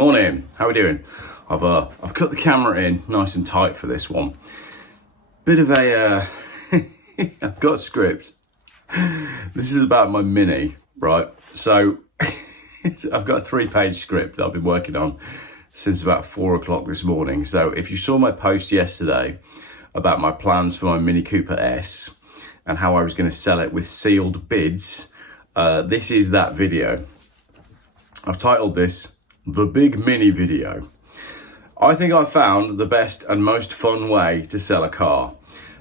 Morning, how are we doing? I've cut the camera in nice and tight for this one. Bit of a, I've got a script. This is about my Mini, right? So I've got a 3-page script that I've been working on since about 4 o'clock this morning. So if you saw my post yesterday about my plans for my Mini Cooper S and how I was going to sell it with sealed bids, this is that video. I've titled this The Big Mini Video. I think I found the best and most fun way to sell a car.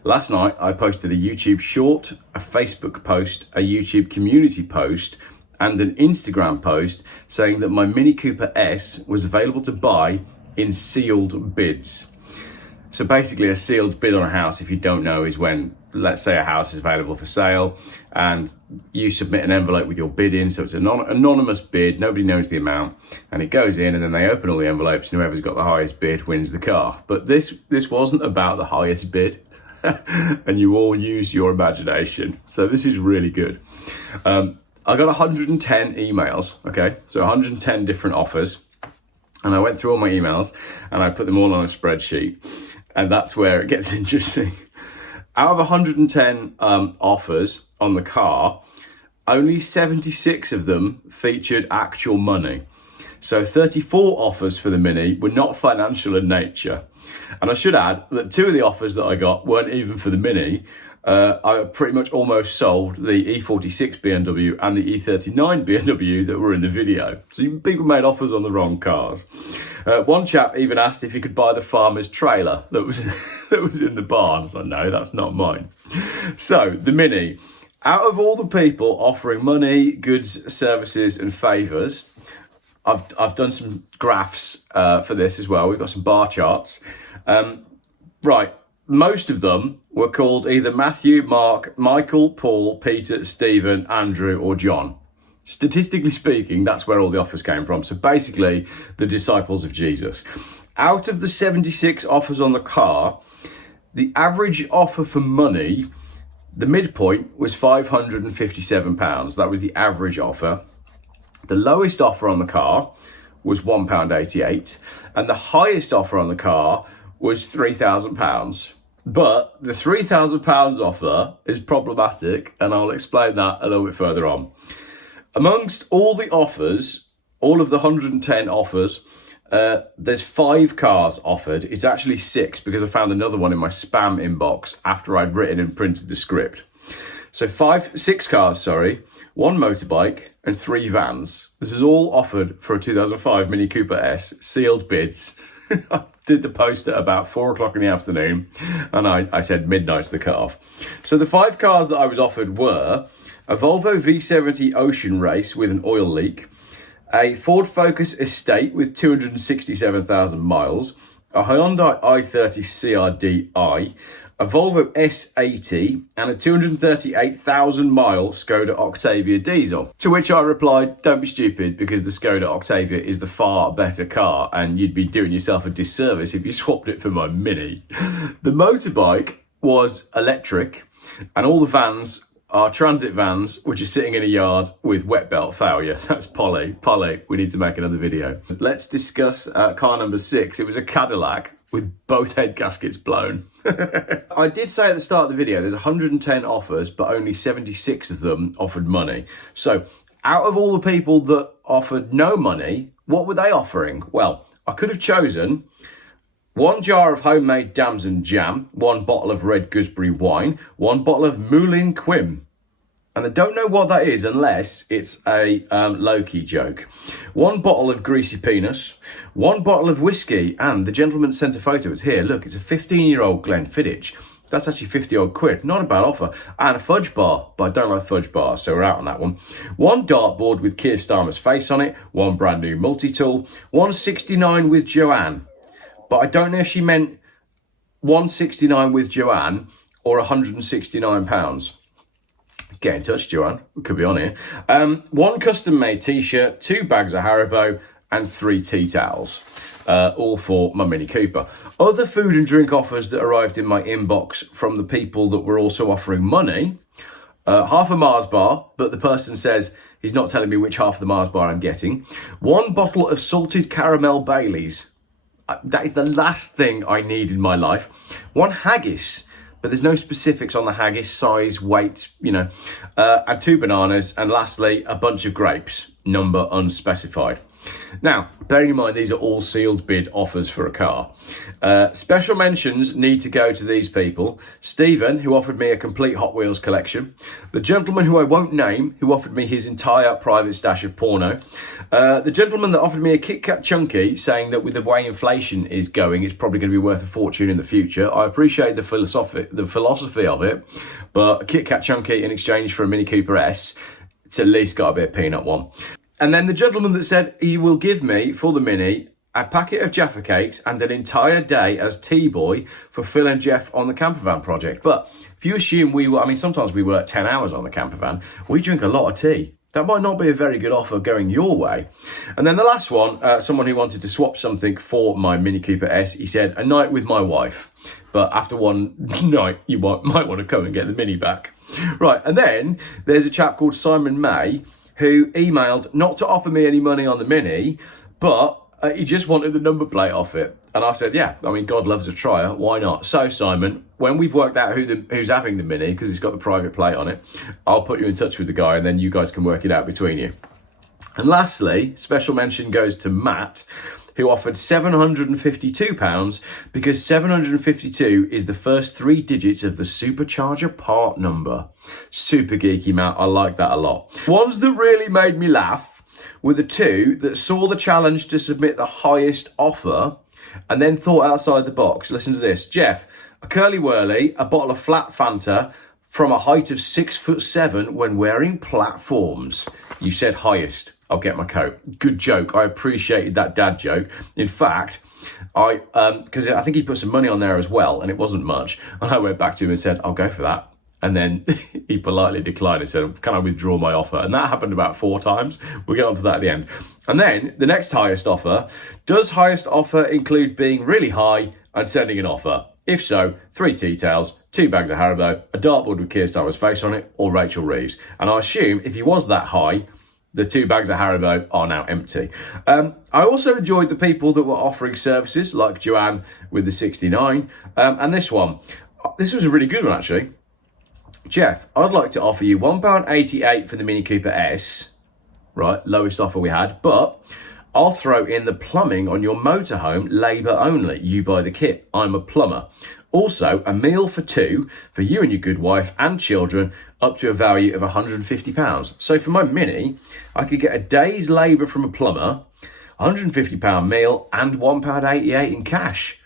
Last night I posted a YouTube short, a Facebook post, a YouTube community post and an Instagram post saying that my Mini Cooper S was available to buy in sealed bids. So basically a sealed bid on a house, if you don't know, is when, let's say a house is available for sale and you submit an envelope with your bid in. So it's an anonymous bid, nobody knows the amount, and it goes in and then they open all the envelopes and whoever's got the highest bid wins the car. But this wasn't about the highest bid and you all use your imagination. So this is really good. I got 110 emails, okay? So 110 different offers. And I went through all my emails and I put them all on a spreadsheet. And that's where it gets interesting. Out of 110 offers on the car, only 76 of them featured actual money. So 34 offers for the Mini were not financial in nature. And I should add that 2 of the offers that I got weren't even for the Mini. I pretty much almost sold the E46 BMW and the E39 BMW that were in the video. So people made offers on the wrong cars. One chap even asked if he could buy the farmer's trailer that was that was in the barn. I was like, no, that's not mine. So the Mini, out of all the people offering money, goods, services and favours, I've done some graphs for this as well. We've got some bar charts. Right. Most of them were called either Matthew, Mark, Michael, Paul, Peter, Stephen, Andrew, or John. Statistically speaking, that's where all the offers came from. So basically, the disciples of Jesus. Out of the 76 offers on the car, the average offer for money, the midpoint was £557. That was the average offer. The lowest offer on the car was £1.88, and the highest offer on the car was £3,000. But the £3,000 offer is problematic, and I'll explain that a little bit further on. Amongst all the offers, all of the 110 offers, there's 5 cars offered. It's actually 6 because I found another one in my spam inbox after I'd written and printed the script. So 6 cars, 1 motorbike and 3 vans. This is all offered for a 2005 Mini Cooper S, sealed bids. I did the post at about 4 o'clock in the afternoon and I said midnight's the cut-off. So the 5 cars that I was offered were a Volvo V70 Ocean Race with an oil leak, a Ford Focus Estate with 267,000 miles, a Hyundai i30 CRDi, a Volvo S80 and a 238,000 mile Skoda Octavia diesel. To which I replied, don't be stupid, because the Skoda Octavia is the far better car and you'd be doing yourself a disservice if you swapped it for my Mini. The motorbike was electric and all the vans are transit vans, which are sitting in a yard with wet belt failure. That's Polly, we need to make another video. Let's discuss car number 6. It was a Cadillac with both head gaskets blown. I did say at the start of the video, there's 110 offers, but only 76 of them offered money. So out of all the people that offered no money, what were they offering? Well, I could have chosen 1 jar of homemade damson jam, 1 bottle of red gooseberry wine, 1 bottle of Moulin Quim. And I don't know what that is unless it's a low-key joke. 1 bottle of greasy penis, 1 bottle of whiskey, and the gentleman sent a photo. It's here, look, it's a 15-year-old Glenfiddich. That's actually 50 odd quid, not a bad offer. And a fudge bar, but I don't like fudge bars, so we're out on that one. 1 dartboard with Keir Starmer's face on it, 1 brand new multi-tool, 169 with Joanne. But I don't know if she meant 169 with Joanne or £169. Get in touch, Joanne. We could be on here. 1 custom-made T-shirt, 2 bags of Haribo, and 3 tea towels. All for my Mini Cooper. Other food and drink offers that arrived in my inbox from the people that were also offering money. Half a Mars bar, but the person says, He's not telling me which half of the Mars bar I'm getting. 1 bottle of salted caramel Baileys. That is the last thing I need in my life. 1 haggis, but there's no specifics on the haggis, size, weight, you know. And 2 bananas, and lastly, a bunch of grapes, number unspecified. Now, bearing in mind these are all sealed bid offers for a car. Special mentions need to go to these people. Stephen, who offered me a complete Hot Wheels collection. The gentleman who I won't name, who offered me his entire private stash of porno. The gentleman that offered me a Kit Kat Chunky, saying that with the way inflation is going, it's probably going to be worth a fortune in the future. I appreciate the philosophy of it, but a Kit Kat Chunky in exchange for a Mini Cooper S, it's at least got a bit of peanut one. And then the gentleman that said he will give me, for the Mini, a packet of Jaffa Cakes and an entire day as T-boy for Phil and Geoff on the campervan project. But if you assume sometimes we work 10 hours on the campervan, we drink a lot of tea. That might not be a very good offer going your way. And then the last one, someone who wanted to swap something for my Mini Cooper S, he said, a night with my wife. But after one night, you might want to come and get the Mini back. Right, and then there's a chap called Simon May, who emailed not to offer me any money on the Mini, but he just wanted the number plate off it. And I said, yeah, I mean, God loves a trier, why not? So, Simon, when we've worked out who's having the Mini, because it's got the private plate on it, I'll put you in touch with the guy, and then you guys can work it out between you. And lastly, special mention goes to Matt, who offered £752 because 752 is the first 3 digits of the supercharger part number. Super geeky, Matt. I like that a lot. Ones that really made me laugh were the 2 that saw the challenge to submit the highest offer and then thought outside the box. Listen to this. Geoff, a curly whirly, a bottle of flat Fanta from a height of 6'7" when wearing platforms. You said highest. I'll get my coat. Good joke. I appreciated that dad joke. In fact, because I think he put some money on there as well, and it wasn't much. And I went back to him and said, I'll go for that. And then he politely declined and said, can I withdraw my offer? And that happened about 4 times. We'll get onto that at the end. And then the next highest offer. Does highest offer include being really high and sending an offer? If so, 3 tea towels, 2 bags of Haribo, a dartboard with Keir Starmer's face on it, or Rachel Reeves. And I assume if he was that high, the 2 bags of Haribo are now empty. I also enjoyed the people that were offering services, like Joanne with the 69. And this one. This was a really good one, actually. Geoff, I'd like to offer you £1.88 for the Mini Cooper S. Right, lowest offer we had. But I'll throw in the plumbing on your motorhome, labour only. You buy the kit. I'm a plumber. Also, a meal for 2 for you and your good wife and children, up to a value of £150. So for my Mini, I could get a day's labour from a plumber, £150 meal, and £1.88 in cash.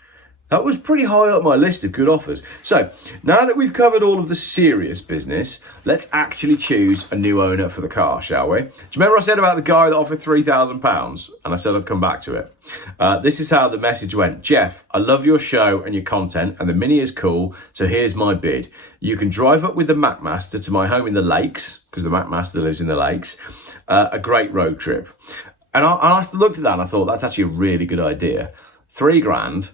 That was pretty high up my list of good offers. So now that we've covered all of the serious business, let's actually choose a new owner for the car, shall we? Do you remember I said about the guy that offered £3,000? And I said I'd come back to it. This is how the message went. Geoff, I love your show and your content, and the Mini is cool, so here's my bid. You can drive up with the Macmaster to my home in the Lakes, because the Macmaster lives in the Lakes, a great road trip. And I looked at that and I thought, that's actually a really good idea. £3,000.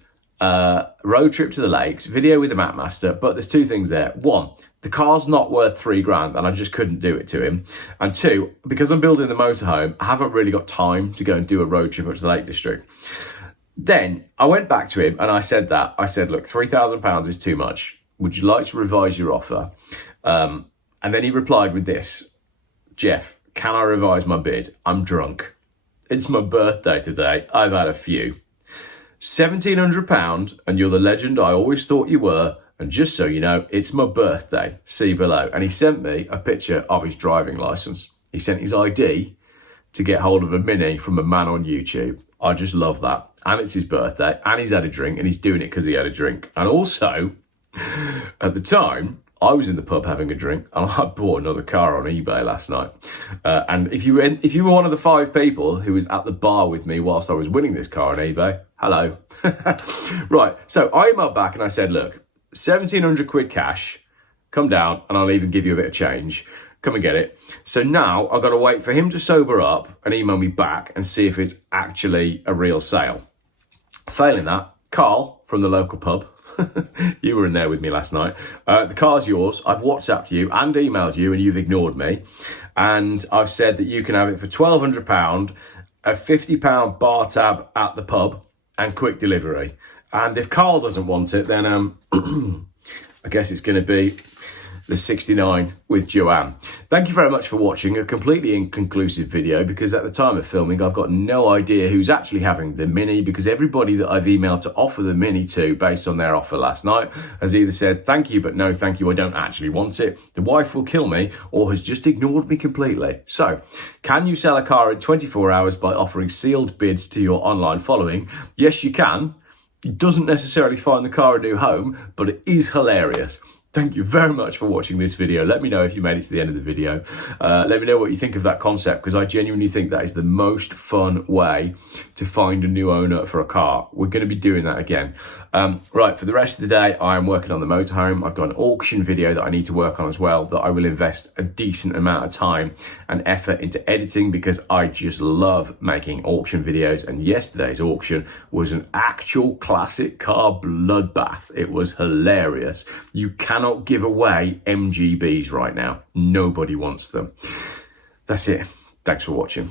Road trip to the Lakes, video with the Macmaster, but there's 2 things there. 1, the car's not worth £3,000 and I just couldn't do it to him. And 2, because I'm building the motorhome, I haven't really got time to go and do a road trip up to the Lake District. Then I went back to him and I said, look, £3,000 is too much. Would you like to revise your offer? And then he replied with this: Geoff, can I revise my bid? I'm drunk. It's my birthday today. I've had a few. £1,700 and you're the legend I always thought you were, and just so you know, it's my birthday. See below. And he sent me a picture of his driving licence. He sent his ID to get hold of a Mini from a man on YouTube. I just love that. And it's his birthday, and he's had a drink, and he's doing it because he had a drink. And also, at the time, I was in the pub having a drink, and I bought another car on eBay last night. And if you were one of the 5 people who was at the bar with me whilst I was winning this car on eBay, hello. Right, so I emailed back and I said, look, 1,700 quid cash, come down and I'll even give you a bit of change. Come and get it. So now I've got to wait for him to sober up and email me back and see if it's actually a real sale. Failing that, Carl from the local pub, you were in there with me last night. The car's yours. I've WhatsApped you and emailed you and you've ignored me. and I've said that you can have it for £1,200, a £50 bar tab at the pub, and quick delivery. And if Carl doesn't want it, then I guess it's going to be the 69 with Joanne. Thank you very much for watching a completely inconclusive video, because at the time of filming I've got no idea who's actually having the Mini, because everybody that I've emailed to offer the Mini to based on their offer last night has either said thank you but no thank you, I don't actually want it, the wife will kill me, or has just ignored me completely. So can you sell a car in 24 hours by offering sealed bids to your online following? Yes you can. It doesn't necessarily find the car a new home, but it is hilarious. Thank you very much for watching this video. Let me know if you made it to the end of the video. Let me know what you think of that concept, because I genuinely think that is the most fun way to find a new owner for a car. We're going to be doing that again. Right, for the rest of the day, I'm working on the motorhome. I've got an auction video that I need to work on as well, that I will invest a decent amount of time and effort into editing, because I just love making auction videos. And yesterday's auction was an actual classic car bloodbath. It was hilarious. You cannot give away MGBs right now. Nobody wants them. That's it. Thanks for watching.